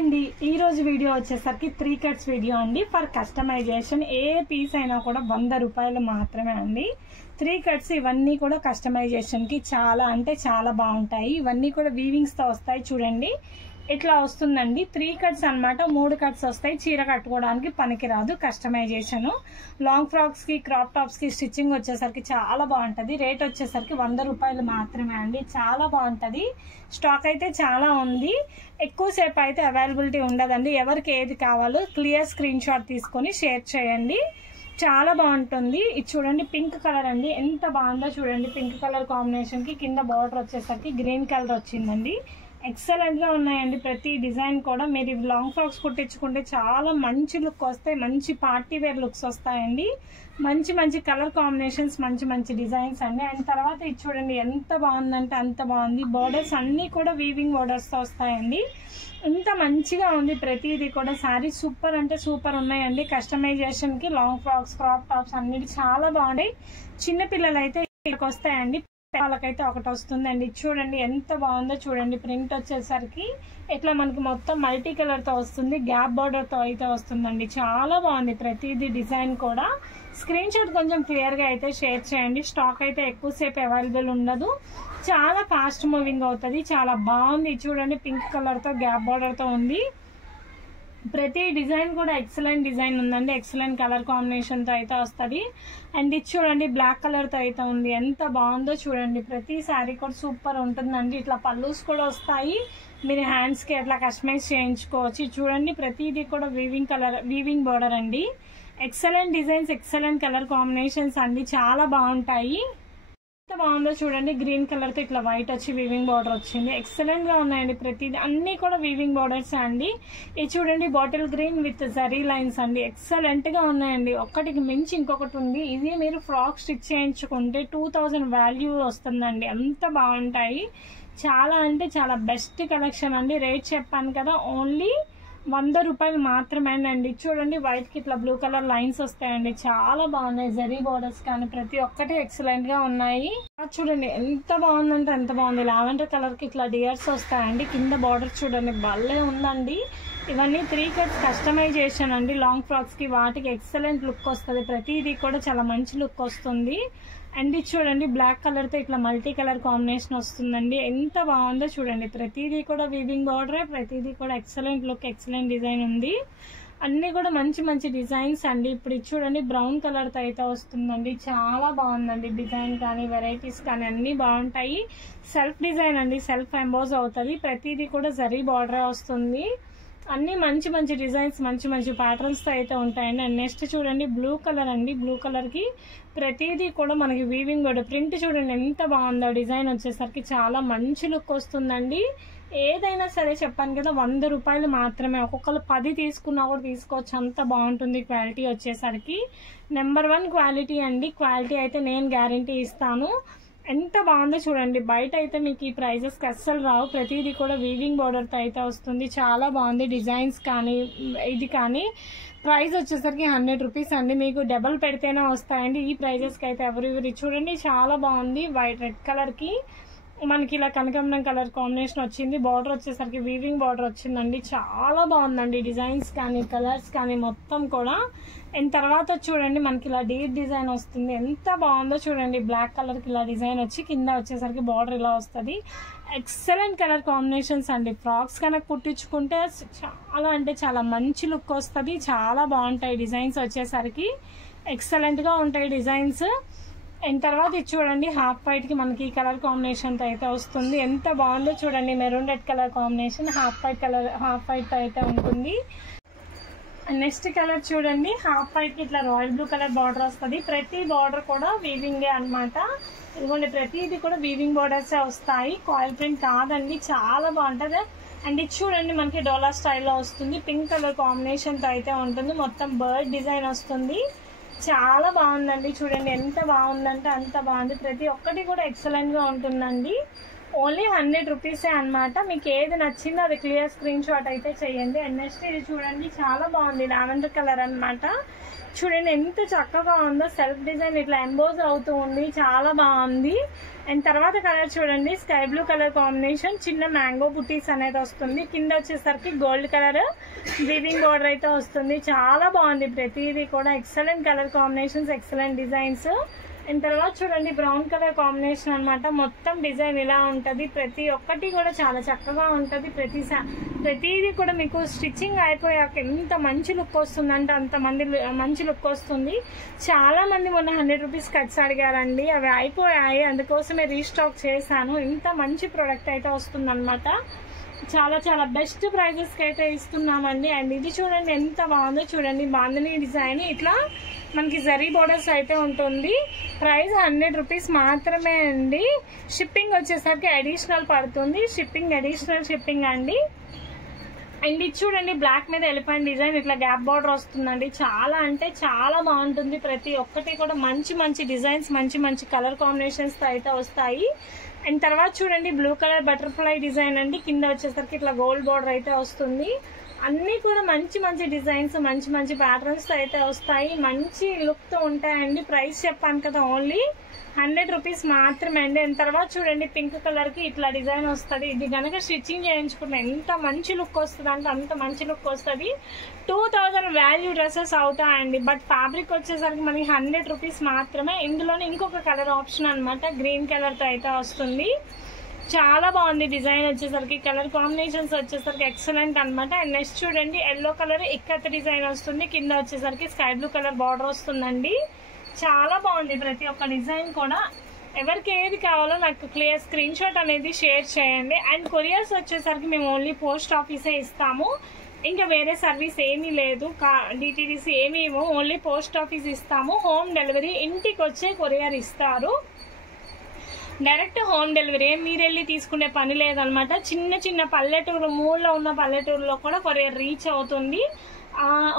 అండి ఈ రోజు వీడియో వచ్చేసరికి 3 కట్స్ వీడియో అండి ఫర్ కస్టమైజేషన్. ఏ పీస్ అయినా కూడా 100 రూపాయలు మాత్రమే అండి. 3 కట్స్ ఇవన్నీ కూడా కస్టమైజేషన్ కి చాలా అంటే చాలా బాగుంటాయి. ఇవన్నీ కూడా వీవింగ్స్ తో వస్తాయి. చూడండి ఇట్లా వస్తుందండి. 3 కట్స్ అన్నమాట. 3 కట్స్ వస్తాయి. చీర కట్టుకోవడానికి పనికిరాదు. కస్టమైజేషన్ లాంగ్ ఫ్రాక్స్ కి క్రాప్ టాప్స్ కి స్టిచ్చింగ్ వచ్చేసరికి చాలా బాగుంటది. రేట్ వచ్చేసరికి 100 రూపాయలు మాత్రమే అండి. చాలా బాగుంటది. స్టాక్ అయితే చాలా ఉంది. ఎక్కువసేపు అయితే అవైలబిలిటీ ఉండదండి. ఎవరికి ఏది కావాలో క్లియర్ స్క్రీన్ షాట్ తీసుకొని షేర్ చేయండి. చాలా బాగుంటుంది. ఇది చూడండి పింక్ కలర్ అండి. ఎంత బాగుందో చూడండి. పింక్ కలర్ కాంబినేషన్ కి కింద బార్డర్ వచ్చేసరికి గ్రీన్ కలర్ వచ్చిందండి. ఎక్సలెంట్ గా ఉన్నాయండి. ప్రతి డిజైన్ కూడా మీరు లాంగ్ ఫ్రాక్స్ కుట్టించుకుంటే చాలా మంచి లుక్ వస్తాయి. మంచి పార్టీ వేర్ లుక్స్ వస్తాయండి. మంచి మంచి కలర్ కాంబినేషన్స్, మంచి మంచి డిజైన్స్ అండి. అండ్ తర్వాత ఇది చూడండి ఎంత బాగుందంటే అంత బాగుంది. బోర్డర్స్ అన్ని కూడా వీవింగ్ బోర్డర్స్ తో వస్తాయండి. ఇంత మంచిగా ఉంది. ప్రతిదీ కూడా శారీ సూపర్ అంటే సూపర్ ఉన్నాయండి. కస్టమైజేషన్ కి లాంగ్ ఫ్రాక్స్ క్రాప్ టాప్స్ అన్నిటి చాలా బాగున్నాయి. చిన్నపిల్లలు అయితే ఇక్కడికి వస్తాయండి. వాళ్ళకైతే ఒకటి వస్తుందండి. చూడండి ఎంత బాగుందో చూడండి. ప్రింట్ వచ్చేసరికి ఇట్లా మనకి మొత్తం మల్టీ కలర్ తో వస్తుంది. గ్యాప్ బార్డర్ తో అయితే వస్తుందండి. చాలా బాగుంది ప్రతిదీ డిజైన్ కూడా. స్క్రీన్ షాట్ కొంచెం క్లియర్ గా అయితే షేర్ చేయండి. స్టాక్ అయితే ఎక్కువసేపు అవైలబుల్ ఉండదు. చాలా ఫాస్ట్ మూవింగ్ అవుతుంది. చాలా బాగుంది. చూడండి పింక్ కలర్ తో గ్యాప్ బార్డర్ తో ఉంది. ప్రతి డిజైన్ కూడా ఎక్సలెంట్ డిజైన్ ఉందండి. ఎక్సలెంట్ కలర్ కాంబినేషన్ తో అయితే వస్తుంది. అండ్ ఇది చూడండి బ్లాక్ కలర్ తో అయితే ఉంది. ఎంత బాగుందో చూడండి. ప్రతి శారీ కూడా సూపర్ ఉంటుందండి. ఇట్లా పల్లూస్ కూడా వస్తాయి. మీరు హ్యాండ్స్ కి అట్లా కస్టమైజ్ చేయించుకోవచ్చు. చూడండి ప్రతిదీ కూడా వీవింగ్ బోర్డర్ అండి. Excellent designs, excellent colour combinations అండి. చాలా బాగుంటాయి. ఎంత బాగుందో చూడండి. గ్రీన్ కలర్ తో ఇట్లా వైట్ వచ్చి వీవింగ్ బార్డర్ వచ్చింది. ఎక్సలెంట్ గా ఉన్నాయండి. ప్రతిదీ అన్ని కూడా వీవింగ్ బార్డర్స్ అండి. ఇది చూడండి bottle green with zari lines అండి. ఎక్సలెంట్ గా ఉన్నాయండి. ఒక్కటికి మించి ఇంకొకటి ఉంది. ఇది మీరు ఫ్రాక్ స్టిచ్ చేయించుకుంటే 2000 వాల్యూ వస్తుందండి. అంత బాగుంటాయి. చాలా అంటే చాలా బెస్ట్ కలెక్షన్ అండి. రేట్ చెప్పాను కదా, ఓన్లీ 100 రూపాయలు మాత్రమే అండి. చూడండి వైట్ కి ఇట్లా బ్లూ కలర్ లైన్స్ వస్తాయండి. చాలా బాగున్నాయి. జరీ బోర్డర్స్ కానీ ప్రతి ఒక్కటి ఎక్సలెంట్ గా ఉన్నాయి. చూడండి ఎంత బాగుందంటే ఎంత బాగుంది. లావెండర్ కలర్ కి ఇట్లా డియర్స్ వస్తాయండి. కింద బార్డర్ చూడండి భలే ఉందండి. ఇవన్నీ 3 కట్స్ కస్టమైజేషన్ అండి. లాంగ్ ఫ్రాక్స్ కి వాటికి ఎక్సలెంట్ లుక్ వస్తుంది. ప్రతిదీ కూడా చాలా మంచి లుక్ వస్తుంది. అండ్ ఇది చూడండి బ్లాక్ కలర్ తో ఇట్లా మల్టీ కలర్ కాంబినేషన్ వస్తుందండి. ఎంత బాగుందో చూడండి. ప్రతిదీ కూడా వీవింగ్ బార్డర్. ప్రతిదీ కూడా ఎక్సలెంట్ లుక్, ఎక్సలెంట్ డిజైన్ ఉంది. అన్ని కూడా మంచి మంచి డిజైన్స్ అండి. ఇప్పుడు ఇది చూడండి బ్రౌన్ కలర్ తో అయితే వస్తుందండి. చాలా బాగుందండి. డిజైన్ కానీ వెరైటీస్ కానీ అన్ని బాగుంటాయి. సెల్ఫ్ డిజైన్ అండి. సెల్ఫ్ ఎంబోజ్ అవుతుంది. ప్రతిదీ కూడా జరీ బార్డర్ వస్తుంది. అన్ని మంచి మంచి డిజైన్స్, మంచి మంచి ప్యాటర్న్స్ తో అయితే ఉంటాయండి. అండ్ నెక్స్ట్ చూడండి బ్లూ కలర్ అండి. బ్లూ కలర్ కి ప్రతిదీ కూడా మనకి వీవింగ్ బోర్డర్. ప్రింట్ చూడండి ఎంత బాగుందో. డిజైన్ వచ్చేసరికి చాలా మంచి లుక్ వస్తుందండి. ఏదైనా సరే చెప్పాను కదా 100 రూపాయలు మాత్రమే. ఒక్కొక్కరు 10 తీసుకున్నా కూడా తీసుకోవచ్చు. అంత బాగుంటుంది. క్వాలిటీ వచ్చేసరికి నెంబర్ 1 క్వాలిటీ అండి. క్వాలిటీ అయితే నేను గ్యారంటీ ఇస్తాను. ఎంత బాగుందో చూడండి. బయట అయితే మీకు ఈ ప్రైజెస్ కి అస్సలు రావు. ప్రతిదీ కూడా వీవింగ్ బోర్డర్ తో అయితే వస్తుంది. చాలా బాగుంది. డిజైన్స్ కానీ ఇది కానీ. ప్రైస్ వచ్చేసరికి 100 రూపీస్ అండి. మీకు డబల్ పెడితేనే వస్తాయండి. ఈ ప్రైజెస్ కి అయితే ఎవరి చూడండి చాలా బాగుంది. వైట్ రెడ్ కలర్ కి మనకి ఇలా కనకాంబరం కలర్ కాంబినేషన్ వచ్చింది. బార్డర్ వచ్చేసరికి వీవింగ్ బార్డర్ వచ్చిందండి. చాలా బాగుందండి. డిజైన్స్ కానీ కలర్స్ కానీ మొత్తం కూడా. అండ్ తర్వాత చూడండి మనకి ఇలా డీప్ డిజైన్ వస్తుంది. ఎంత బాగుందో చూడండి. బ్లాక్ కలర్ కి ఇలా డిజైన్ వచ్చి కింద వచ్చేసరికి బార్డర్ ఇలా వస్తుంది. ఎక్సలెంట్ కలర్ కాంబినేషన్స్ అండి. ఫ్రాక్స్ కనుక కుట్టించుకుంటే చాలా అంటే చాలా మంచి లుక్ వస్తుంది. చాలా బాగుంటాయి. డిజైన్స్ వచ్చేసరికి ఎక్సలెంట్ గా ఉంటాయి డిజైన్స్. అండ్ తర్వాత ఇది చూడండి హాఫ్ వైట్ కి మనకి ఈ కలర్ కాంబినేషన్ తో అయితే వస్తుంది. ఎంత బాగుందో చూడండి. Maroon red colour combination half white తో అయితే ఉంటుంది. నెక్స్ట్ కలర్ చూడండి హాఫ్ వైట్ కి ఇట్లా రాయల్ బ్లూ కలర్ బార్డర్ వస్తుంది. ప్రతి బార్డర్ కూడా వీవింగ్ అన్నమాట. ఇదిగోండి ప్రతిది కూడా వీవింగ్ బార్డర్స్ వస్తాయి. కాయిల్ ప్రింట్ కాదండి. చాలా బాగుంటది. అండ్ ఇది చూడండి మనకి డోలా స్టైల్లో వస్తుంది. పింక్ కలర్ కాంబినేషన్ తో అయితే ఉంటుంది. మొత్తం బర్డ్ డిజైన్ వస్తుంది. చాలా బాగుందండి. చూడండి ఎంత బాగుందంటే అంత బాగుంది. ప్రతి ఒక్కటి కూడా ఎక్సలెంట్ గా ఉంటుందండి. ఓన్లీ 100 రూపీసే అనమాట. మీకు ఏది నచ్చిందో అది క్లియర్ స్క్రీన్ షాట్ అయితే చేయండి. అండ్ నెక్స్ట్ ఇది చూడండి, చాలా బాగుంది, లావెండర్ కలర్ అనమాట. చూడండి ఎంత చక్కగా ఉందో, సెల్ఫ్ డిజైన్ ఇట్లా ఎంబోజ్ అవుతూ ఉంది, చాలా బాగుంది. అండ్ తర్వాత కలర్ చూడండి, స్కై బ్లూ కలర్ కాంబినేషన్, చిన్న మ్యాంగో బుటీస్ అనేది వస్తుంది. కింద వచ్చేసరికి గోల్డ్ కలర్ వీవింగ్ బోర్డర్ అయితే వస్తుంది. చాలా బాగుంది, ప్రతిదీ కూడా excellent colour combinations, excellent designs. And తర్వాత చూడండి బ్రౌన్ కలర్ కాంబినేషన్ అనమాట. మొత్తం డిజైన్ ఇలా ఉంటుంది, ప్రతి ఒక్కటి కూడా చాలా చక్కగా ఉంటుంది. ప్రతిదీ కూడా మీకు స్టిచ్చింగ్ అయిపోయాక ఎంత మంచి లుక్ వస్తుంది అంటే అంత మంచి లుక్ వస్తుంది. చాలా మంది మొన్న 100 రూపీస్ కట్స్ అడిగారండి, అవి అయిపోయాయి, అందుకోసమే రీస్టాక్ చేశాను. ఇంత మంచి ప్రోడక్ట్ అయితే వస్తుంది అనమాట. చాలా చాలా బెస్ట్ ప్రైజెస్కి అయితే ఇస్తున్నామండి. అండ్ ఇది చూడండి ఎంత బాగుందో, చూడండి బాందిని డిజైన్, ఇట్లా మనకి జరీ బోర్డర్స్ అయితే ఉంటుంది. ప్రైస్ 100 రూపీస్ మాత్రమే అండి. షిప్పింగ్ వచ్చేసరికి అడిషనల్ పడుతుంది, అడిషనల్ షిప్పింగ్ అండి. అండ్ ఇది చూడండి బ్లాక్ మీద ఎలిఫెంట్ డిజైన్, ఇట్లా గ్యాప్ బార్డర్ వస్తుందండి. చాలా అంటే చాలా బాగుంటుంది, ప్రతి ఒక్కటి కూడా మంచి మంచి డిజైన్స్, మంచి మంచి కలర్ కాంబినేషన్స్తో అయితే వస్తాయి. అండ్ తర్వాత చూడండి బ్లూ కలర్ బటర్ఫ్లై డిజైన్ అండి, కింద వచ్చేసరికి ఇట్లా గోల్డ్ బార్డర్ అయితే వస్తుంది. అన్నీ కూడా మంచి మంచి డిజైన్స్, మంచి మంచి ప్యాటర్న్స్తో అయితే వస్తాయి, మంచి లుక్తో ఉంటాయండి. ప్రైస్ చెప్పాను కదా, ఓన్లీ 100 రూపీస్ మాత్రమే అండి. అండ్ తర్వాత చూడండి పింక్ కలర్కి ఇట్లా డిజైన్ వస్తుంది. ఇది కనుక స్టిచ్చింగ్ చేయించుకుంటే ఎంత మంచి లుక్ వస్తుంది అంటే అంత మంచి లుక్ వస్తుంది. 2000 వాల్యూ డ్రెస్సెస్ అవుతాయండి. బట్ ఫ్యాబ్రిక్ వచ్చేసరికి మనకి 100 రూపీస్ మాత్రమే. ఇందులోనే ఇంకొక కలర్ ఆప్షన్ అనమాట, గ్రీన్ కలర్తో అయితే వస్తుంది. చాలా బాగుంది డిజైన్ వచ్చేసరికి, కలర్ కాంబినేషన్స్ వచ్చేసరికి ఎక్సలెంట్ అనమాట. అండ్ నెక్స్ట్ చూడండి ఎల్లో కలర్ ఇక్కత్ డిజైన్ వస్తుంది, కింద వచ్చేసరికి స్కై బ్లూ కలర్ బార్డర్ వస్తుందండి. చాలా బాగుంది ప్రతి ఒక్క డిజైన్ కూడా. ఎవరికి ఏది కావాలో నాకు క్లియర్ స్క్రీన్ షాట్ అనేది షేర్ చేయండి. అండ్ కొరియర్స్ వచ్చేసరికి మేము ఓన్లీ పోస్ట్ ఆఫీసే ఇస్తాము, ఇంకా వేరే సర్వీస్ ఏమీ లేదు, డిటీడీసీ ఏమీ ఇవ్వము, ఓన్లీ పోస్ట్ ఆఫీస్ ఇస్తాము. హోమ్ డెలివరీ ఇంటికి వచ్చే కొరియర్ ఇస్తారు, డైరెక్ట్ హోమ్ డెలివరీ, మీరు వెళ్ళి తీసుకునే పని లేదనమాట. చిన్న చిన్న పల్లెటూరు, మూలలో ఉన్న పల్లెటూరులో కూడా కొరియర్ రీచ్ అవుతుంది,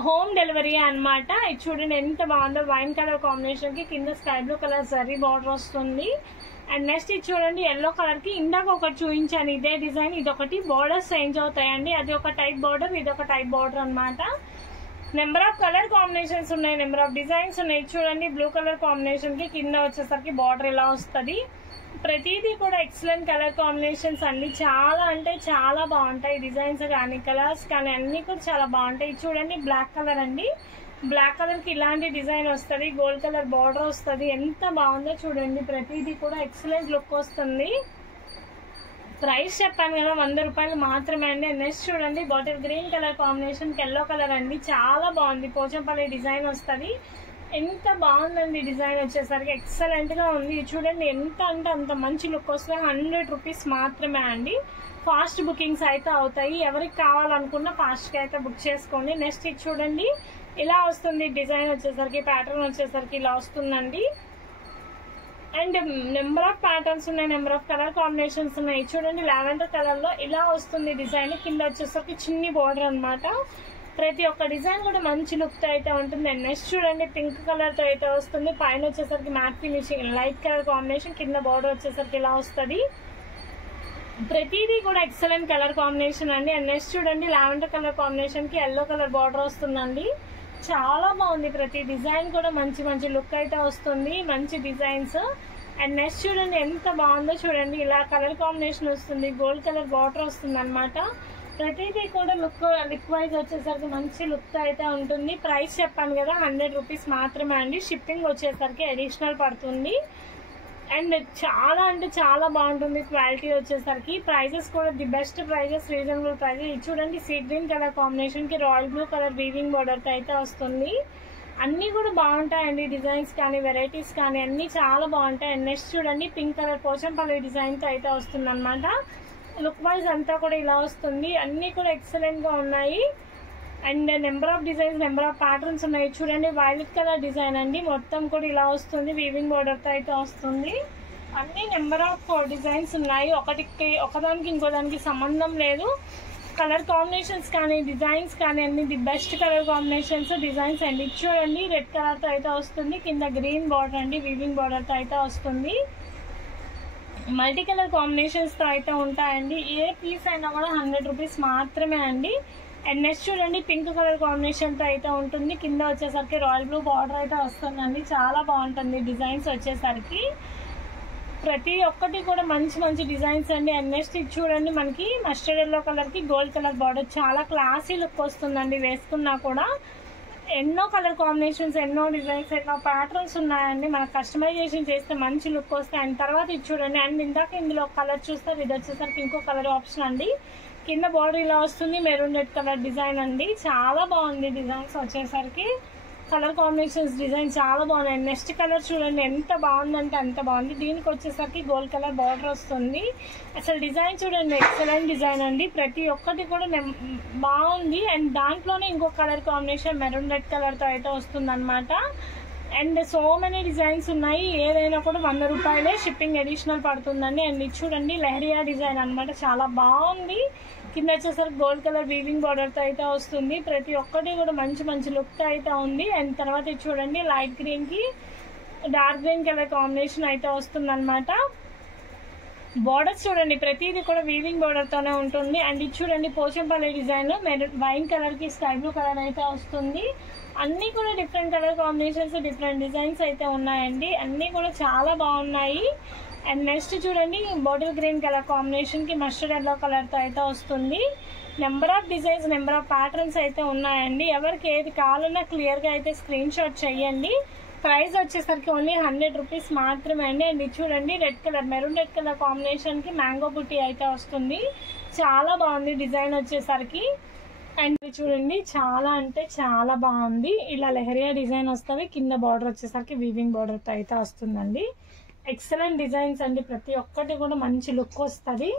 హోమ్ డెలివరీ అనమాట. ఇది చూడండి ఎంత బాగుందో, వైన్ కలర్ కాంబినేషన్కి కింద sky blue colour zari border వస్తుంది. అండ్ నెక్స్ట్ ఇది చూడండి ఎల్లో కలర్కి ఇందాక ఒకటి చూపించాను ఇదే డిజైన్, ఇదొకటి బార్డర్స్ చేంజ్ అవుతాయండి, అది ఒక టైప్ బార్డర్, ఇది ఒక టైప్ బార్డర్ అనమాట. నెంబర్ ఆఫ్ కలర్ కాంబినేషన్స్ ఉన్నాయి, నెంబర్ ఆఫ్ డిజైన్స్ ఉన్నాయి. చూడండి బ్లూ కలర్ కాంబినేషన్కి కింద వచ్చేసరికి బార్డర్ ఇలా వస్తుంది. ప్రతిదీ కూడా ఎక్సలెంట్ కలర్ కాంబినేషన్స్ అండి, చాలా అంటే చాలా బాగుంటాయి. డిజైన్స్ కానీ కలర్స్ కానీ అన్నీ కూడా చాలా బాగుంటాయి. చూడండి బ్లాక్ కలర్ అండి, బ్లాక్ కలర్కి ఇలాంటి డిజైన్ వస్తుంది, గోల్డ్ కలర్ బార్డర్ వస్తుంది, ఎంత బాగుందో చూడండి. ప్రతిదీ కూడా ఎక్సలెంట్ లుక్ వస్తుంది. ప్రైస్ చెప్పాను కదా 100 రూపాయలు మాత్రమే అండి. నెక్స్ట్ చూడండి బాటిల్ గ్రీన్ కలర్ కాంబినేషన్కి ఎల్లో కలర్ అండి, చాలా బాగుంది, పోచంపల్లి డిజైన్ వస్తుంది. ఎంత బాగుందండి డిజైన్ వచ్చేసరికి, ఎక్సలెంట్గా ఉంది. చూడండి ఎంత అంటే అంత మంచి లుక్ వస్తుంది. 100 రూపీస్ మాత్రమే అండి. ఫాస్ట్ బుకింగ్స్ అయితే అవుతాయి, ఎవరికి కావాలనుకున్నా ఫాస్ట్గా అయితే బుక్ చేసుకోండి. నెక్స్ట్ ఇది చూడండి ఇలా వస్తుంది డిజైన్ వచ్చేసరికి, ప్యాటర్న్ వచ్చేసరికి ఇలా వస్తుందండి. అండ్ నెంబర్ ఆఫ్ ప్యాటర్న్స్ ఉన్నాయి, నెంబర్ ఆఫ్ కలర్ కాంబినేషన్స్ ఉన్నాయి. చూడండి లావెండర్ కలర్లో ఇలా వస్తుంది డిజైన్, కింద వచ్చేసరికి చిన్ని బార్డర్ అనమాట. ప్రతి ఒక్క డిజైన్ కూడా మంచి లుక్తో అయితే ఉంటుంది. అండ్ నెక్స్ట్ చూడండి పింక్ కలర్తో అయితే వస్తుంది, పైన వచ్చేసరికి matt finishing light colour combination, కింద బార్డర్ వచ్చేసరికి ఇలా వస్తుంది. ప్రతిదీ కూడా ఎక్సలెంట్ కలర్ కాంబినేషన్ అండి. అండ్ నెక్స్ట్ చూడండి లావెండర్ కలర్ కాంబినేషన్కి ఎల్లో కలర్ బార్డర్ వస్తుందండి, చాలా బాగుంది. ప్రతి డిజైన్ కూడా మంచి మంచి లుక్ అయితే వస్తుంది, మంచి డిజైన్స్. అండ్ నెక్స్ట్ చూడండి ఎంత బాగుందో చూడండి, ఇలా కలర్ కాంబినేషన్ వస్తుంది, గోల్డ్ కలర్ బార్డర్ వస్తుంది అనమాట. ప్రతిదీ కూడా లుక్ వైజ్ వచ్చేసరికి మంచి లుక్ అయితే ఉంటుంది. ప్రైస్ చెప్పాను కదా 100 రూపీస్ మాత్రమే అండి. షిప్పింగ్ వచ్చేసరికి అడిషనల్ పడుతుంది. అండ్ చాలా అంటే చాలా బాగుంటుంది క్వాలిటీ వచ్చేసరికి. ప్రైజెస్ కూడా the best prices, reasonable prices. ఇది చూడండి సీ గ్రీన్ కలర్ కాంబినేషన్కి రాయల్ బ్లూ కలర్ వీవింగ్ బోర్డర్తో అయితే వస్తుంది. అన్నీ కూడా బాగుంటాయండి, డిజైన్స్ కానీ వెరైటీస్ కానీ అన్నీ చాలా బాగుంటాయి. అండ్ నెక్స్ట్ చూడండి పింక్ కలర్ పోచంపల్లి డిజైన్తో అయితే వస్తుంది అనమాట. లుక్ వైజ్ అంతా కూడా ఇలా వస్తుంది, అన్నీ కూడా ఎక్సలెంట్గా ఉన్నాయి. And number of designs, number of patterns ఉన్నాయి. చూడండి వైలెట్ కలర్ డిజైన్ అండి, మొత్తం కూడా ఇలా వస్తుంది, వీవింగ్ బోర్డర్తో అయితే వస్తుంది. అన్ని నెంబర్ ఆఫ్ డిజైన్స్ ఉన్నాయి, ఒకదానికి ఇంకోదానికి సంబంధం లేదు. కలర్ కాంబినేషన్స్ కానీ డిజైన్స్ కానీ అన్ని the best colour combinations, designs అండి. చూడండి రెడ్ కలర్తో అయితే వస్తుంది, కింద గ్రీన్ బార్డర్ అండి, వీవింగ్ బార్డర్తో అయితే వస్తుంది. మల్టీ కలర్ కాంబినేషన్స్తో అయితే ఉంటాయండి. ఏ పీస్ అయినా కూడా 100 రూపీస్ మాత్రమే అండి. అండ్ నెక్స్ట్ చూడండి పింక్ కలర్ కాంబినేషన్తో అయితే ఉంటుంది. కింద వచ్చేసరికి రాయల్ బ్లూ బార్డర్ అయితే వస్తుందండి. చాలా బాగుంటుంది డిజైన్స్ వచ్చేసరికి. ప్రతి ఒక్కటి కూడా మంచి మంచి డిజైన్స్ అండి. అండ్ నెక్స్ట్ ఇది చూడండి మనకి మస్టర్డ్ ఎల్లో కలర్కి గోల్డ్ కలర్ బార్డర్, చాలా క్లాసీ లుక్ వస్తుందండి వేసుకున్నా కూడా. ఎన్నో కలర్ కాంబినేషన్స్, ఎన్నో డిజైన్స్, ఎన్నో ప్యాటర్న్స్ ఉన్నాయండి. మనకు కస్టమైజేషన్ చేస్తే మంచి లుక్ వస్తాయి. అండ్ తర్వాత ఇది చూడండి. అండ్ ఇందాక ఇందులో కలర్ చూస్తారు, ఇది వచ్చేసరికి ఇంకో కలర్ ఆప్షన్ అండి. కింద బార్డర్ ఇలా వస్తుంది, మెరూన్ రెడ్ కలర్ డిజైన్ అండి. చాలా బాగుంది డిజైన్స్ వచ్చేసరికి. కలర్ కాంబినేషన్స్ డిజైన్ చాలా బాగున్నాయి. నెక్స్ట్ కలర్ చూడండి ఎంత బాగుందంటే అంత బాగుంది. దీనికి వచ్చేసరికి గోల్డ్ కలర్ బార్డర్ వస్తుంది. అసలు డిజైన్ చూడండి ఎక్సలెంట్ డిజైన్ అండి. ప్రతి ఒక్కటి కూడా బాగుంది. అండ్ దాంట్లోనే ఇంకో కలర్ కాంబినేషన్ మెరూన్ రెడ్ కలర్తో అయితే వస్తుంది అనమాట. అండ్ సో మెనీ డిజైన్స్ ఉన్నాయి. ఏదైనా కూడా 100 రూపాయలే, షిప్పింగ్ అడిషనల్ పడుతుందండి. అండ్ ఇది చూడండి లెహరియా డిజైన్ అనమాట, చాలా బాగుంది. కింద వచ్చేసరికి గోల్డ్ కలర్ వీవింగ్ బార్డర్తో అయితే వస్తుంది. ప్రతి ఒక్కటి కూడా మంచి మంచి లుక్ అయితే ఉంది. అండ్ తర్వాత ఇది చూడండి లైట్ గ్రీన్కి డార్క్ గ్రీన్ కలర్ కాంబినేషన్ అయితే వస్తుంది అనమాట. బార్డర్స్ చూడండి ప్రతిదీ కూడా వీవింగ్ బార్డర్తోనే ఉంటుంది. అండ్ ఇది చూడండి పోచంపల్లి డిజైన్ వైన్ కలర్కి స్కై బ్లూ కలర్ అయితే వస్తుంది. అన్నీ కూడా different colour combinations, different designs అయితే ఉన్నాయండి. అన్నీ కూడా చాలా బాగున్నాయి. అండ్ నెక్స్ట్ చూడండి బాటిల్ గ్రీన్ కలర్ కాంబినేషన్కి మస్టర్డ్ ఎల్లో కలర్తో అయితే వస్తుంది. Number of designs, number of patterns అయితే ఉన్నాయండి. ఎవరికి ఏది కావాలన్నా క్లియర్గా అయితే స్క్రీన్ షాట్ చేయండి. ప్రైస్ వచ్చేసరికి ఓన్లీ 100 రూపీస్ మాత్రమే అండి. అండ్ ఇది చూడండి red colour, maroon red colour కాంబినేషన్కి మ్యాంగో బుట్టి అయితే వస్తుంది. చాలా బాగుంది డిజైన్ వచ్చేసరికి. అండ్ ఇది చూడండి చాలా అంటే చాలా బాగుంది. ఇలా లెహరియా డిజైన్ వస్తుంది. కింద బార్డర్ వచ్చేసరికి వీవింగ్ బార్డర్తో అయితే వస్తుందండి. ఎక్సలెంట్ డిజైన్స్ అండి. ప్రతి ఒక్కటి కూడా మంచి లుక్ వస్తుంది.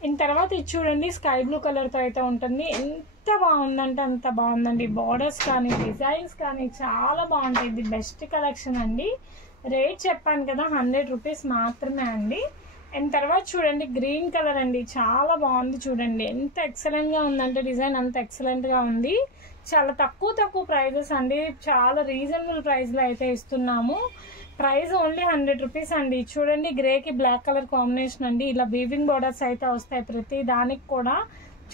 దీని తర్వాత ఇది చూడండి స్కై బ్లూ కలర్తో అయితే ఉంటుంది. ఎంత బాగుందంటే అంత బాగుందండి. బార్డర్స్ కానీ డిజైన్స్ కానీ చాలా బాగుంటాయి. ఇది బెస్ట్ కలెక్షన్ అండి. రేట్ చెప్పాను కదా 100 రూపీస్ మాత్రమే అండి. అండ్ తర్వాత చూడండి గ్రీన్ కలర్ అండి, చాలా బాగుంది. చూడండి ఎంత ఎక్సలెంట్గా ఉందంటే డిజైన్ అంత ఎక్సలెంట్గా ఉంది. చాలా తక్కువ ప్రైజెస్ అండి. చాలా రీజనబుల్ ప్రైస్లో అయితే ఇస్తున్నాము. ప్రైస్ ఓన్లీ 100 రూపీస్ అండి. చూడండి గ్రేకి బ్లాక్ కలర్ కాంబినేషన్ అండి. ఇలా వీవింగ్ బార్డర్స్ అయితే వస్తాయి ప్రతి దానికి కూడా.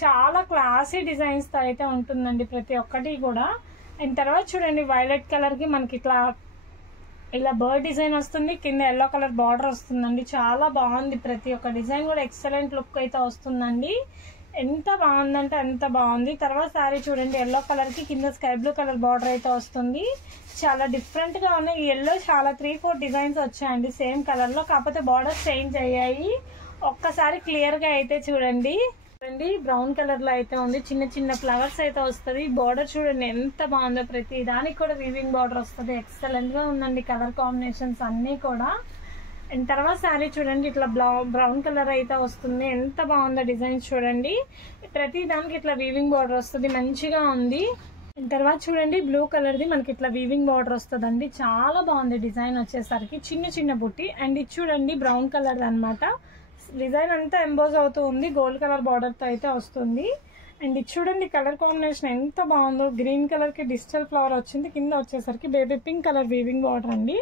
చాలా క్లాసీ డిజైన్స్తో అయితే ఉంటుందండి ప్రతి ఒక్కటి కూడా. అండ్ తర్వాత చూడండి వైలెట్ కలర్కి మనకి ఇట్లా ఇలా బర్డ్ డిజైన్ వస్తుంది. కింద ఎల్లో కలర్ బార్డర్ వస్తుందండి. చాలా బాగుంది. ప్రతి ఒక్క డిజైన్ కూడా ఎక్సలెంట్ లుక్ అయితే వస్తుందండి. ఎంత బాగుందంటే అంత బాగుంది. తర్వాత శారీ చూడండి ఎల్లో కలర్కి కింద స్కై బ్లూ కలర్ బార్డర్ అయితే వస్తుంది. చాలా డిఫరెంట్గా ఉన్నాయి. ఎల్లో చాలా 3-4 డిజైన్స్ వచ్చాయండి సేమ్ కలర్లో, కాకపోతే బార్డర్స్ చేంజ్ అయ్యాయి. ఒక్కసారి క్లియర్గా అయితే చూడండి. బ్రౌన్ కలర్లో అయితే ఉంది. చిన్న చిన్న ఫ్లవర్స్ అయితే వస్తుంది. బార్డర్ చూడండి ఎంత బాగుందో. ప్రతి దానికి కూడా వీవింగ్ బార్డర్ వస్తుంది. ఎక్సలెంట్గా ఉందండి కలర్ కాంబినేషన్స్ అన్నీ కూడా. అండ్ తర్వాత శారీ చూడండి ఇట్లా బ్రౌన్ కలర్ అయితే వస్తుంది. ఎంత బాగుందో డిజైన్స్ చూడండి. ప్రతి దానికి ఇట్లా వీవింగ్ బార్డర్ వస్తుంది. మంచిగా ఉంది. తర్వాత చూడండి బ్లూ కలర్ది మనకి ఇట్లా వీవింగ్ బార్డర్ వస్తుందండి. చాలా బాగుంది డిజైన్ వచ్చేసరికి. చిన్న చిన్న బుట్టి. అండ్ ఇది చూడండి బ్రౌన్ కలర్ అనమాట. డిజైన్ అంతా ఎంబోజ్ అవుతూ ఉంది. గోల్డ్ కలర్ బార్డర్తో అయితే వస్తుంది. అండ్ ఇది చూడండి కలర్ కాంబినేషన్ ఎంత బాగుందో. గ్రీన్ కలర్కి డిజిటల్ ఫ్లవర్ వచ్చింది. కింద వచ్చేసరికి baby pink colour weaving border అండి.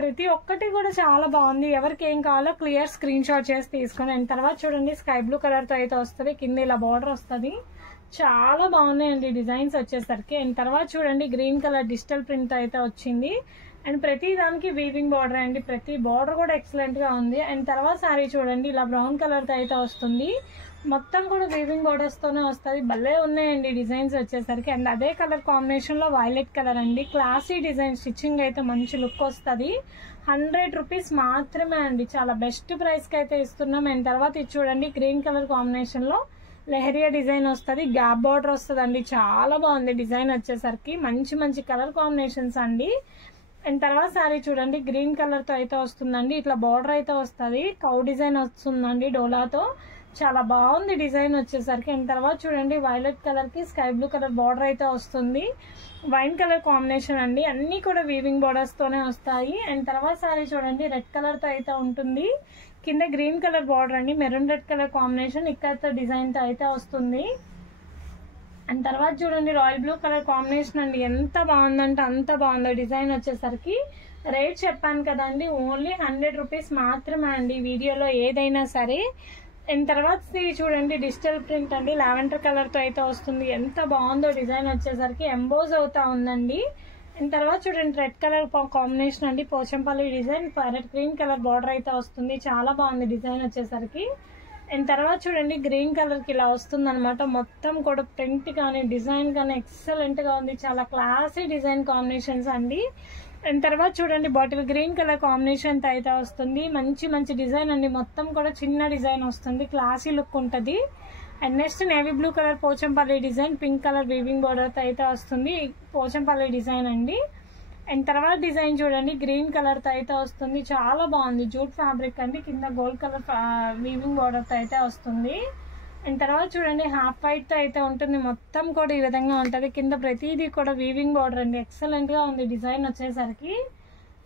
ప్రతి ఒక్కటి కూడా చాలా బాగుంది. ఎవరికి ఏం కావాలో క్లియర్ స్క్రీన్ షాట్ చేసి తీసుకొని. అండ్ తర్వాత చూడండి స్కై బ్లూ కలర్తో అయితే వస్తుంది. కింద ఇలా బార్డర్ వస్తుంది. చాలా బాగున్నాయండి డిజైన్స్ వచ్చేసరికి. అండ్ తర్వాత చూడండి గ్రీన్ కలర్ డిజిటల్ ప్రింట్ అయితే వచ్చింది. అండ్ ప్రతి దానికి వీవింగ్ బార్డర్ అండి. ప్రతి బార్డర్ కూడా ఎక్సలెంట్గా ఉంది. అండ్ తర్వాత శారీ చూడండి ఇలా బ్రౌన్ కలర్తో అయితే వస్తుంది. మొత్తం కూడా వీవింగ్ బార్డర్స్తోనే వస్తుంది. భలే ఉన్నాయండి డిజైన్స్ వచ్చేసరికి. అండ్ అదే కలర్ కాంబినేషన్లో వైలెట్ కలర్ అండి. క్లాసీ డిజైన్, స్టిచ్చింగ్ అయితే మంచి లుక్ వస్తుంది. 100 రూపీస్ మాత్రమే అండి. చాలా బెస్ట్ ప్రైస్కి అయితే ఇస్తున్నాం. అండ్ తర్వాత ఇది చూడండి గ్రీన్ కలర్ కాంబినేషన్లో లెహరియా డిజైన్ వస్తుంది. గ్యాప్ బార్డర్ వస్తుంది అండి. చాలా బాగుంది డిజైన్ వచ్చేసరికి. మంచి మంచి కలర్ కాంబినేషన్స్ అండి. అండ్ తర్వాత శారీ చూడండి గ్రీన్ కలర్తో అయితే వస్తుందండి. ఇట్లా బార్డర్ అయితే వస్తుంది. కౌ డిజైన్ వస్తుందండి డోలాతో. చాలా బాగుంది డిజైన్ వచ్చేసరికి. అండ్ తర్వాత చూడండి వైలెట్ కలర్కి స్కై బ్లూ కలర్ బార్డర్ అయితే వస్తుంది. వైన్ కలర్ కాంబినేషన్ అండి. అన్నీ కూడా వీవింగ్ బార్డర్స్తోనే వస్తాయి. అండ్ తర్వాత శారీ చూడండి రెడ్ కలర్తో అయితే ఉంటుంది. కింద గ్రీన్ కలర్ బార్డర్ అండి. మెరూన్ రెడ్ కలర్ కాంబినేషన్ ఇక్కడతో డిజైన్తో అయితే వస్తుంది. అండ్ తర్వాత చూడండి రాయల్ బ్లూ కలర్ కాంబినేషన్ అండి. ఎంత బాగుందంటే అంత బాగుందో డిజైన్ వచ్చేసరికి. రేట్ చెప్పాను కదండి, ఓన్లీ 100 రూపీస్ మాత్రమే అండి వీడియోలో ఏదైనా సరే. అండ్ తర్వాత చూడండి డిజిటల్ ప్రింట్ అండి, లావెండర్ కలర్తో అయితే వస్తుంది. ఎంత బాగుందో డిజైన్ వచ్చేసరికి ఎంబోజ్ అవుతా ఉందండి. అండ్ తర్వాత చూడండి రెడ్ కలర్ కాంబినేషన్ అండి, Pochampally design, parrot green colour border అయితే వస్తుంది. చాలా బాగుంది డిజైన్ వచ్చేసరికి. అండ్ తర్వాత చూడండి గ్రీన్ కలర్కి ఇలా వస్తుంది అనమాట. మొత్తం కూడా ప్రింట్ కానీ డిజైన్ కానీ ఎక్సలెంట్గా ఉంది. చాలా క్లాసీ డిజైన్ కాంబినేషన్స్ అండి. అండ్ తర్వాత చూడండి బాటిల్ గ్రీన్ కలర్ కాంబినేషన్ అయితే వస్తుంది. మంచి మంచి డిజైన్ అండి, మొత్తం కూడా చిన్న డిజైన్ వస్తుంది, క్లాసీ లుక్ ఉంటుంది. And next navy blue colour Pochampally design, pink colour weaving బోర్డర్తో అయితే వస్తుంది. పోచంపల్లి డిజైన్ అండి. అండ్ తర్వాత డిజైన్ చూడండి గ్రీన్ కలర్తో అయితే వస్తుంది. చాలా బాగుంది, జూట్ ఫ్యాబ్రిక్ అండి, కింద గోల్డ్ కలర్ వీవింగ్ బోర్డర్తో అయితే వస్తుంది. అండ్ తర్వాత చూడండి హాఫ్ వైట్తో అయితే ఉంటుంది. మొత్తం కూడా ఈ విధంగా ఉంటుంది. కింద ప్రతిదీ కూడా వీవింగ్ బోర్డర్ అండి, ఎక్సలెంట్గా ఉంది డిజైన్ వచ్చేసరికి.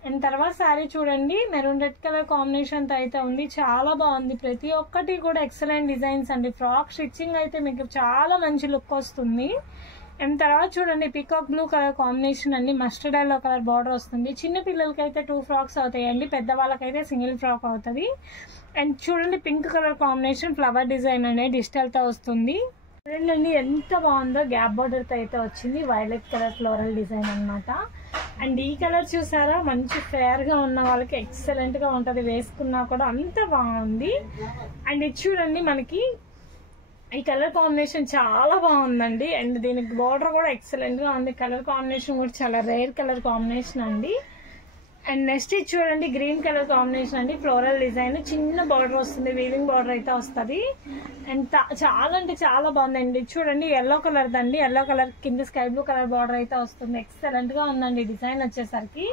అండ్ తర్వాత శారీ చూడండి మెరూన్ రెడ్ కలర్ కాంబినేషన్తో అయితే ఉంది. చాలా బాగుంది, ప్రతి ఒక్కటి కూడా ఎక్సలెంట్ డిజైన్స్ అండి. ఫ్రాక్ స్టిచ్చింగ్ అయితే మీకు చాలా మంచి లుక్ వస్తుంది. అండ్ తర్వాత చూడండి పికాక్ బ్లూ కలర్ కాంబినేషన్ అండి, మస్టర్డ్ ఎల్లో కలర్ బార్డర్ వస్తుంది. చిన్న పిల్లలకి అయితే 2 ఫ్రాక్స్ అవుతాయండి, పెద్దవాళ్ళకైతే సింగిల్ ఫ్రాక్ అవుతుంది. అండ్ చూడండి pink colour combination flower design అనేది డిజిటల్తో వస్తుంది. చూడండి ఎంత బాగుందో, గ్యాప్ బార్డర్తో అయితే వచ్చింది. వైలెట్ కలర్ ఫ్లోరల్ డిజైన్ అనమాట. అండ్ ఈ కలర్ చూసారా, మంచి ఫేర్గా ఉన్న వాళ్ళకి ఎక్సలెంట్గా ఉంటుంది, వేసుకున్నా కూడా అంత బాగుంది. అండ్ ఇది చూడండి మనకి ఈ కలర్ కాంబినేషన్ చాలా బాగుందండి. అండ్ దీనికి బార్డర్ కూడా ఎక్సలెంట్గా ఉంది. కలర్ కాంబినేషన్ కూడా చాలా రేర్ కలర్ కాంబినేషన్ అండి. అండ్ నెక్స్ట్ ఇది చూడండి గ్రీన్ కలర్ కాంబినేషన్ అండి, ఫ్లోరల్ డిజైన్, చిన్న బార్డర్ వస్తుంది, వీవింగ్ బార్డర్ అయితే వస్తుంది. అండ్ చాలా అంటే చాలా బాగుందండి. చూడండి ఎల్లో కలర్ దండి, ఎల్లో కలర్ కింద స్కై బ్లూ కలర్ బార్డర్ అయితే వస్తుంది. ఎక్సలెంట్ గా ఉందండి డిజైన్ వచ్చేసరికి.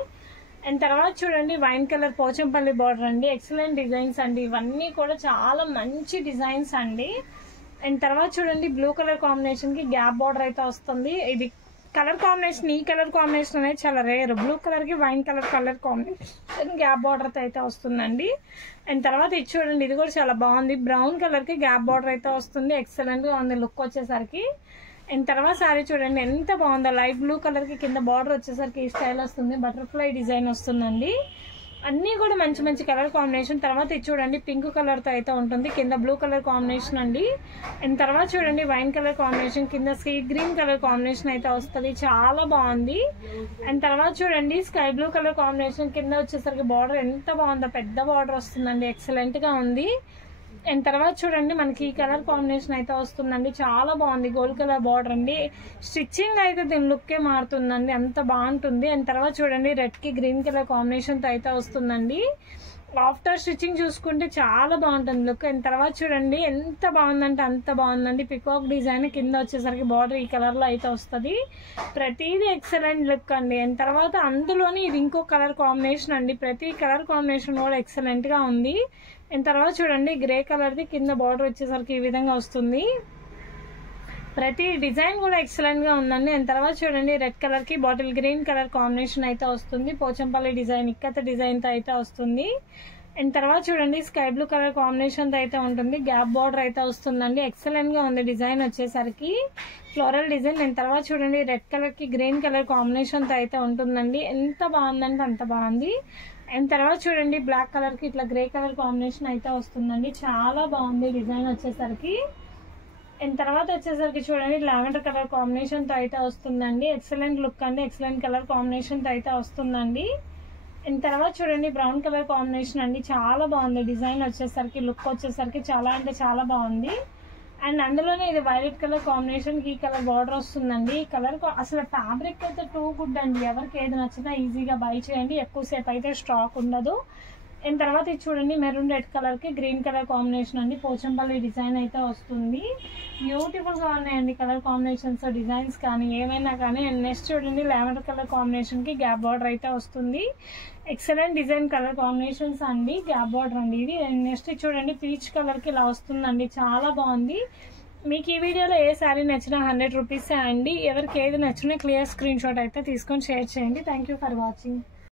అండ్ తర్వాత చూడండి వైన్ కలర్ పోచంపల్లి బార్డర్ అండి, ఎక్సలెంట్ డిజైన్స్ అండి. ఇవన్నీ కూడా చాలా మంచి డిజైన్స్ అండి. అండ్ తర్వాత చూడండి బ్లూ కలర్ కాంబినేషన్ కి గ్యాప్ బార్డర్ అయితే వస్తుంది. ఇది కలర్ కాంబినేషన్, ఈ కలర్ కాంబినేషన్ అనేది చాలా రేర్. బ్లూ కలర్ కి wine colour combination gap border అయితే వస్తుందండి. అండ్ తర్వాత ఇది చూడండి, ఇది కూడా చాలా బాగుంది, బ్రౌన్ కలర్ కి గ్యాప్ బార్డర్ అయితే వస్తుంది. ఎక్సలెంట్ గా ఉంది లుక్ వచ్చేసరికి. అండ్ తర్వాత సారీ చూడండి ఎంత బాగుందో, లైట్ బ్లూ కలర్ కి కింద బార్డర్ వచ్చేసరికి ఈ స్టైల్ వస్తుంది, బటర్ఫ్లై డిజైన్ వస్తుందండి. అన్నీ కూడా మంచి మంచి కలర్ కాంబినేషన్. తర్వాత ఇది చూడండి పింక్ కలర్తో అయితే ఉంటుంది, కింద బ్లూ కలర్ కాంబినేషన్ అండి. అండ్ తర్వాత చూడండి వైన్ కలర్ కాంబినేషన్, కింద స్కై గ్రీన్ కలర్ కాంబినేషన్ అయితే వస్తుంది, చాలా బాగుంది. అండ్ తర్వాత చూడండి స్కై బ్లూ కలర్ కాంబినేషన్, కింద వచ్చేసరికి బార్డర్ ఎంత బాగుందో, పెద్ద బార్డర్ వస్తుందండి, ఎక్సలెంట్గా ఉంది. అండ్ తర్వాత చూడండి మనకి ఈ కలర్ కాంబినేషన్ అయితే వస్తుందండి, చాలా బాగుంది, గోల్డ్ కలర్ బార్డర్ అండి. స్టిచ్చింగ్ అయితే దీని లుక్కే మారుతుందండి, అంత బాగుంటుంది. అండ్ తర్వాత చూడండి రెడ్ కి గ్రీన్ కలర్ కాంబినేషన్ తో అయితే వస్తుందండి. ఆఫ్టర్ స్టిచ్చింగ్ చూసుకుంటే చాలా బాగుంటుంది లుక్. అండ్ తర్వాత చూడండి ఎంత బాగుందంటే అంత బాగుందండి, పికాక్ డిజైన్, కింద వచ్చేసరికి బార్డర్ ఈ కలర్ లో అయితే వస్తుంది. ప్రతిదీ ఎక్సలెంట్ లుక్ అండి. అండ్ తర్వాత అందులోనే ఇది ఇంకో కలర్ కాంబినేషన్ అండి, ప్రతి కలర్ కాంబినేషన్ కూడా ఎక్సలెంట్ గా ఉంది. అండ్ తర్వాత చూడండి గ్రే కలర్ ది కింద బార్డర్ వచ్చేసరికి ఈ విధంగా వస్తుంది. ప్రతి డిజైన్ కూడా ఎక్సలెంట్ గా ఉందండి. అండ్ తర్వాత చూడండి రెడ్ కలర్ కి బాటిల్ గ్రీన్ కలర్ కాంబినేషన్ అయితే వస్తుంది, పోచంపల్లి డిజైన్ ఇక్కత డిజైన్ తో అయితే వస్తుంది. అండ్ తర్వాత చూడండి స్కై బ్లూ కలర్ కాంబినేషన్ తో అయితే ఉంటుంది, గ్యాప్ బార్డర్ అయితే వస్తుందండి, ఎక్సలెంట్ గా ఉంది డిజైన్ వచ్చేసరికి, ఫ్లోరల్ డిజైన్. అండ్ తర్వాత చూడండి రెడ్ కలర్ కి గ్రీన్ కలర్ కాంబినేషన్ తో అయితే ఉంటుందండి, ఎంత బాగుందంటే అంత బాగుంది. అండ్ తర్వాత చూడండి బ్లాక్ కలర్ కి ఇట్లా గ్రే కలర్ కాంబినేషన్ అయితే వస్తుందండి, చాలా బాగుంది డిజైన్ వచ్చేసరికి. అండ్ తర్వాత వచ్చేసరికి చూడండి లావెండర్ కలర్ కాంబినేషన్ తో అయితే వస్తుందండి, ఎక్సలెంట్ లుక్ అండి, ఎక్సలెంట్ కలర్ కాంబినేషన్ తో అయితే వస్తుందండి. అండ్ తర్వాత చూడండి బ్రౌన్ కలర్ కాంబినేషన్ అండి, చాలా బాగుంది డిజైన్ వచ్చేసరికి, లుక్ వచ్చేసరికి చాలా అంటే చాలా బాగుంది. అండ్ అందులోనే ఇది వైలెట్ కలర్ కాంబినేషన్ ఈ కలర్ బార్డర్ వస్తుందండి. ఈ కలర్ అసలు ఫ్యాబ్రిక్ అయితే టూ గుడ్ అండి, ఎవరికి ఏది నచ్చినా ఈజీగా బై చేయండి, ఎక్కువసేపు అయితే స్టాక్ ఉండదు. అండ్ తర్వాత ఇది చూడండి మెరూన్ రెడ్ కలర్ కి గ్రీన్ కలర్ కాంబినేషన్ అండి, పోచంపల్లి డిజైన్ అయితే వస్తుంది. బ్యూటిఫుల్ గా ఉన్నాయండి కలర్ కాంబినేషన్స్, డిజైన్స్ కానీ ఏమైనా కానీ. అండ్ నెక్స్ట్ చూడండి లావెండర్ కలర్ కాంబినేషన్ కి గ్యాప్ బార్డర్ అయితే వస్తుంది, ఎక్సలెంట్ డిజైన్ కలర్ కాంబినేషన్స్ అండి, గ్యాప్ బార్డర్ అండి ఇది. అండ్ నెక్స్ట్ చూడండి పీచ్ కలర్ కి ఇలా వస్తుందండి, చాలా బాగుంది. మీకు ఈ వీడియోలో ఏ శారీ నచ్చినా 100 రూపీసే అండి. ఎవరికి ఏది నచ్చినా క్లియర్ స్క్రీన్ షాట్ అయితే తీసుకొని షేర్ చేయండి. Thank you for watching.